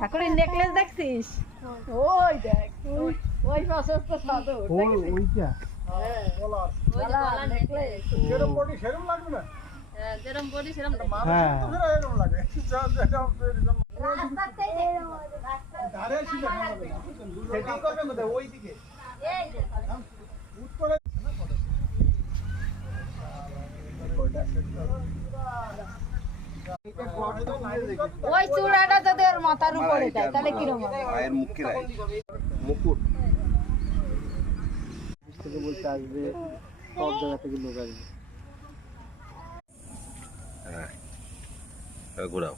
ঠাকুরের নেকলেস দেখছিস? ওই দেখ, ওই প্রশস্ত সাধু ওইটা গলার নেকলেস। সেরম বডি সেরম লাগবে না। হ্যাঁ, যেরম বলি সেরম দেখতে। হ্যাঁ। মানুষ তো এরকম লাগে। রাস্তাতেই যেরম ধারে এসে দেখা যাবে না। সেটিং করবে কোথায়? ওইদিকে এই যে উত্তরে ওই চূড়াটা যদি ওর মাথার উপরে দেয় তাহলে কিরকম হবে? মায়ের মুখে মুকুট থেকে বলতে আসবে, সব জায়গা থেকে লোক আসবে। ঘোরাও